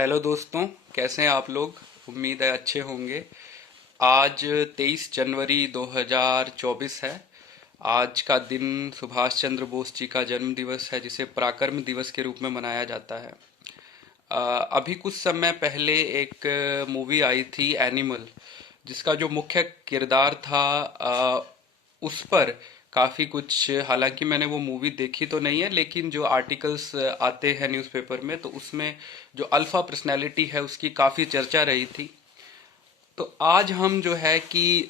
Hello दोस्तों, कैसे हैं आप लोग। उम्मीद है अच्छे होंगे। आज 23 जनवरी 2024 है। आज का दिन सुभाष चंद्र बोस जी का जन्म दिवस है, जिसे पराक्रम दिवस के रूप में मनाया जाता है। अभी कुछ समय पहले एक मूवी आई थी एनिमल, जिसका जो मुख्य किरदार था उस पर काफ़ी कुछ, हालांकि मैंने वो मूवी देखी तो नहीं है, लेकिन जो आर्टिकल्स आते हैं न्यूज़पेपर में तो उसमें जो अल्फा पर्सनैलिटी है उसकी काफ़ी चर्चा रही थी। तो आज हम जो है कि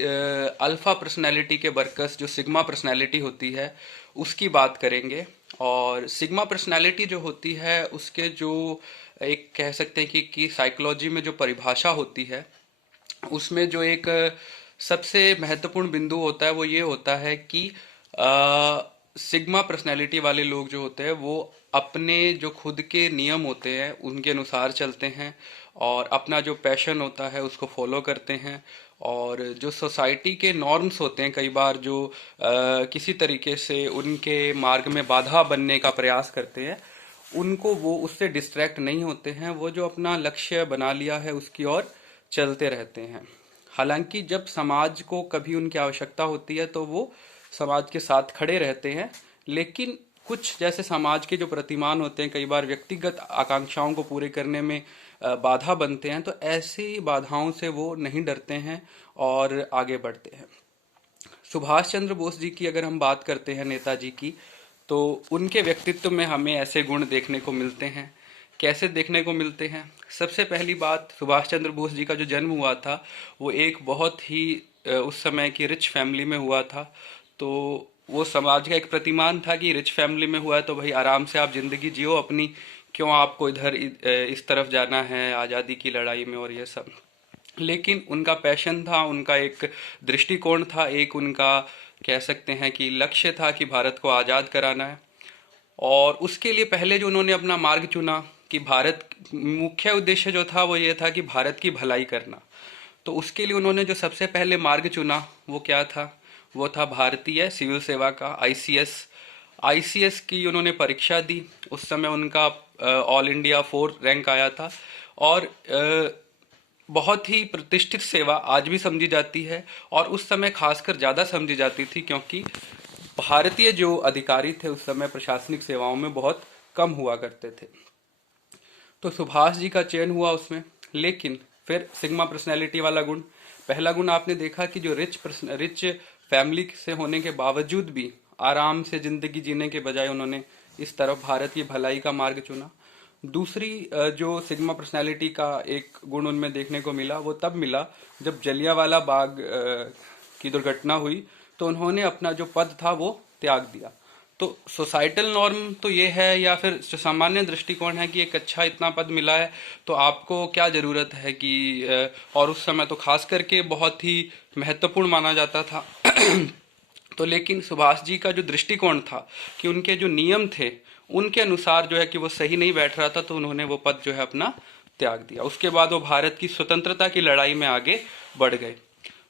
अल्फा पर्सनैलिटी के बरकस जो सिग्मा पर्सनैलिटी होती है उसकी बात करेंगे। और सिग्मा पर्सनैलिटी जो होती है उसके जो एक कह सकते हैं कि साइकोलॉजी में जो परिभाषा होती है उसमें जो एक सबसे महत्वपूर्ण बिंदु होता है वो ये होता है कि सिग्मा पर्सनैलिटी वाले लोग जो होते हैं वो अपने जो खुद के नियम होते हैं उनके अनुसार चलते हैं और अपना जो पैशन होता है उसको फॉलो करते हैं। और जो सोसाइटी के नॉर्म्स होते हैं कई बार जो किसी तरीके से उनके मार्ग में बाधा बनने का प्रयास करते हैं, उनको वो उससे डिस्ट्रैक्ट नहीं होते हैं। वो जो अपना लक्ष्य बना लिया है उसकी ओर चलते रहते हैं। हालांकि जब समाज को कभी उनकी आवश्यकता होती है तो वो समाज के साथ खड़े रहते हैं, लेकिन कुछ जैसे समाज के जो प्रतिमान होते हैं कई बार व्यक्तिगत आकांक्षाओं को पूरे करने में बाधा बनते हैं, तो ऐसी बाधाओं से वो नहीं डरते हैं और आगे बढ़ते हैं। सुभाष चंद्र बोस जी की अगर हम बात करते हैं, नेताजी की, तो उनके व्यक्तित्व में हमें ऐसे गुण देखने को मिलते हैं। कैसे देखने को मिलते हैं? सबसे पहली बात, सुभाष चंद्र बोस जी का जो जन्म हुआ था वो एक बहुत ही उस समय की रिच फैमिली में हुआ था। तो वो समाज का एक प्रतिमान था कि रिच फैमिली में हुआ है तो भाई आराम से आप जिंदगी जियो अपनी, क्यों आपको इधर इस तरफ जाना है आज़ादी की लड़ाई में और ये सब। लेकिन उनका पैशन था, उनका एक दृष्टिकोण था, एक उनका कह सकते हैं कि लक्ष्य था कि भारत को आज़ाद कराना है। और उसके लिए पहले जो उन्होंने अपना मार्ग चुना कि भारत, मुख्य उद्देश्य जो था वो ये था कि भारत की भलाई करना। तो उसके लिए उन्होंने जो सबसे पहले मार्ग चुना वो क्या था? वो था भारतीय सिविल सेवा का, आईसीएस। आईसीएस की उन्होंने परीक्षा दी। उस समय उनका ऑल इंडिया 4 रैंक आया था। और बहुत ही प्रतिष्ठित सेवा आज भी समझी जाती है, और उस समय खासकर ज़्यादा समझी जाती थी क्योंकि भारतीय जो अधिकारी थे उस समय प्रशासनिक सेवाओं में बहुत कम हुआ करते थे। तो सुभाष जी का चयन हुआ उसमें। लेकिन फिर सिग्मा पर्सनैलिटी वाला गुण, पहला गुण आपने देखा कि जो रिच फैमिली से होने के बावजूद भी आराम से जिंदगी जीने के बजाय उन्होंने इस तरफ भारत की भलाई का मार्ग चुना। दूसरी जो सिग्मा पर्सनैलिटी का एक गुण उनमें देखने को मिला वो तब मिला जब जलियांवाला बाग की दुर्घटना हुई, तो उन्होंने अपना जो पद था वो त्याग दिया। तो सोसाइटल नॉर्म तो ये है, या फिर जो सामान्य दृष्टिकोण है कि एक अच्छा इतना पद मिला है तो आपको क्या जरूरत है कि और उस समय तो खास करके बहुत ही महत्वपूर्ण माना जाता था। तो लेकिन सुभाष जी का जो दृष्टिकोण था कि उनके जो नियम थे उनके अनुसार जो है कि वो सही नहीं बैठ रहा था, तो उन्होंने वो पद जो है अपना त्याग दिया। उसके बाद वो भारत की स्वतंत्रता की लड़ाई में आगे बढ़ गए।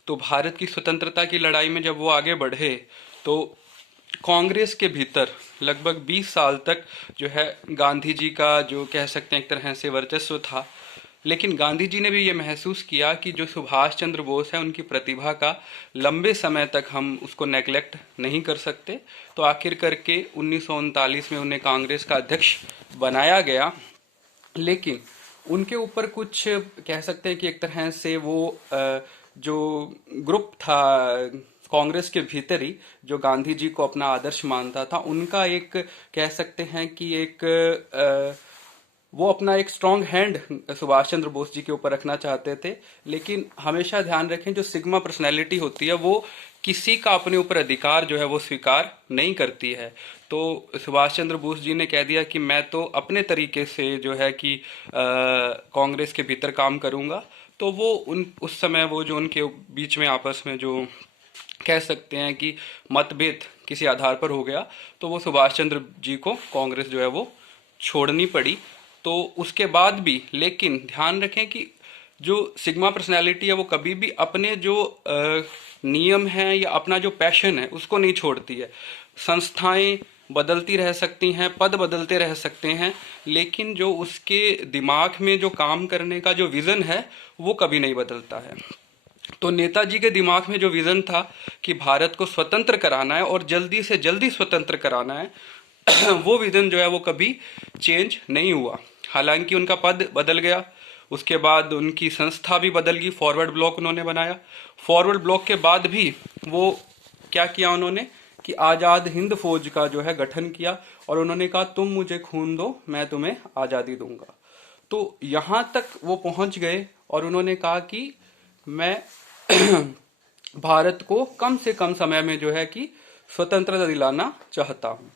तो भारत की स्वतंत्रता की लड़ाई में जब वो आगे बढ़े तो कांग्रेस के भीतर लगभग 20 साल तक जो है गांधी जी का जो कह सकते हैं एक तरह से वर्चस्व था। लेकिन गांधी जी ने भी ये महसूस किया कि जो सुभाष चंद्र बोस है उनकी प्रतिभा का लंबे समय तक हम उसको नेग्लेक्ट नहीं कर सकते। तो आखिर करके 1939 में उन्हें कांग्रेस का अध्यक्ष बनाया गया। लेकिन उनके ऊपर कुछ कह सकते हैं कि एक तरह से वो जो ग्रुप था कांग्रेस के भीतर ही जो गांधी जी को अपना आदर्श मानता था, उनका एक कह सकते हैं कि एक वो अपना एक स्ट्रांग हैंड सुभाष चंद्र बोस जी के ऊपर रखना चाहते थे। लेकिन हमेशा ध्यान रखें जो सिग्मा पर्सनैलिटी होती है वो किसी का अपने ऊपर अधिकार जो है वो स्वीकार नहीं करती है। तो सुभाष चंद्र बोस जी ने कह दिया कि मैं तो अपने तरीके से जो है कि कांग्रेस के भीतर काम करूंगा। तो वो उन उस समय वो जो उनके बीच में आपस में जो कह सकते हैं कि मतभेद किसी आधार पर हो गया, तो वो सुभाष चंद्र जी को कांग्रेस जो है वो छोड़नी पड़ी। तो उसके बाद भी लेकिन ध्यान रखें कि जो सिग्मा पर्सनैलिटी है वो कभी भी अपने जो नियम हैं या अपना जो पैशन है उसको नहीं छोड़ती है। संस्थाएं बदलती रह सकती हैं, पद बदलते रह सकते हैं, लेकिन जो उसके दिमाग में जो काम करने का जो विज़न है वो कभी नहीं बदलता है। तो नेताजी के दिमाग में जो विज़न था कि भारत को स्वतंत्र कराना है और जल्दी से जल्दी स्वतंत्र कराना है वो विज़न जो है वो कभी चेंज नहीं हुआ। हालांकि उनका पद बदल गया, उसके बाद उनकी संस्था भी बदल गई, फॉरवर्ड ब्लॉक उन्होंने बनाया। फॉरवर्ड ब्लॉक के बाद भी वो क्या किया उन्होंने कि आज़ाद हिंद फौज का जो है गठन किया और उन्होंने कहा तुम मुझे खून दो, मैं तुम्हें आज़ादी दूंगा। तो यहाँ तक वो पहुंच गए और उन्होंने कहा कि मैं भारत को कम से कम समय में जो है कि स्वतंत्रता दिलाना चाहता हूँ।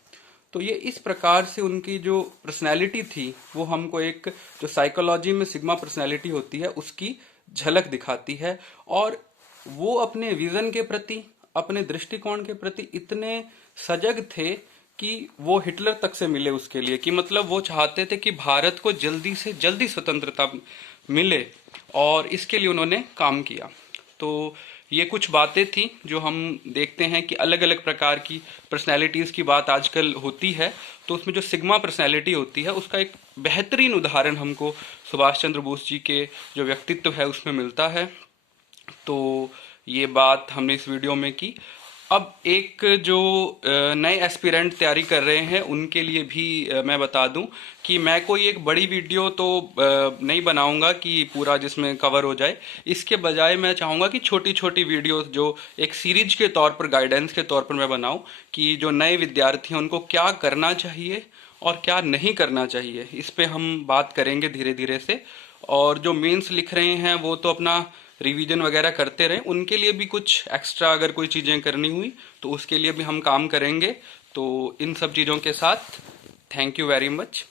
तो ये इस प्रकार से उनकी जो पर्सनैलिटी थी वो हमको एक जो साइकोलॉजी में सिग्मा पर्सनैलिटी होती है उसकी झलक दिखाती है। और वो अपने विजन के प्रति, अपने दृष्टिकोण के प्रति इतने सजग थे कि वो हिटलर तक से मिले उसके लिए, कि मतलब वो चाहते थे कि भारत को जल्दी से जल्दी स्वतंत्रता मिले और इसके लिए उन्होंने काम किया। तो ये कुछ बातें थी जो हम देखते हैं कि अलग अलग प्रकार की पर्सनैलिटीज़ की बात आजकल होती है, तो उसमें जो सिग्मा पर्सनैलिटी होती है उसका एक बेहतरीन उदाहरण हमको सुभाष चंद्र बोस जी के जो व्यक्तित्व है उसमें मिलता है। तो ये बात हमने इस वीडियो में की। अब एक जो नए एस्पिरेंट तैयारी कर रहे हैं उनके लिए भी मैं बता दूं कि मैं कोई एक बड़ी वीडियो तो नहीं बनाऊंगा कि पूरा जिसमें कवर हो जाए। इसके बजाय मैं चाहूँगा कि छोटी छोटी वीडियोस जो एक सीरीज के तौर पर, गाइडेंस के तौर पर मैं बनाऊं कि जो नए विद्यार्थी हैं उनको क्या करना चाहिए और क्या नहीं करना चाहिए, इस पे हम बात करेंगे धीरे धीरे से। और जो मेंस लिख रहे हैं वो तो अपना रिवीजन वगैरह करते रहें, उनके लिए भी कुछ एक्स्ट्रा अगर कोई चीज़ें करनी हुई तो उसके लिए भी हम काम करेंगे। तो इन सब चीज़ों के साथ थैंक यू वेरी मच।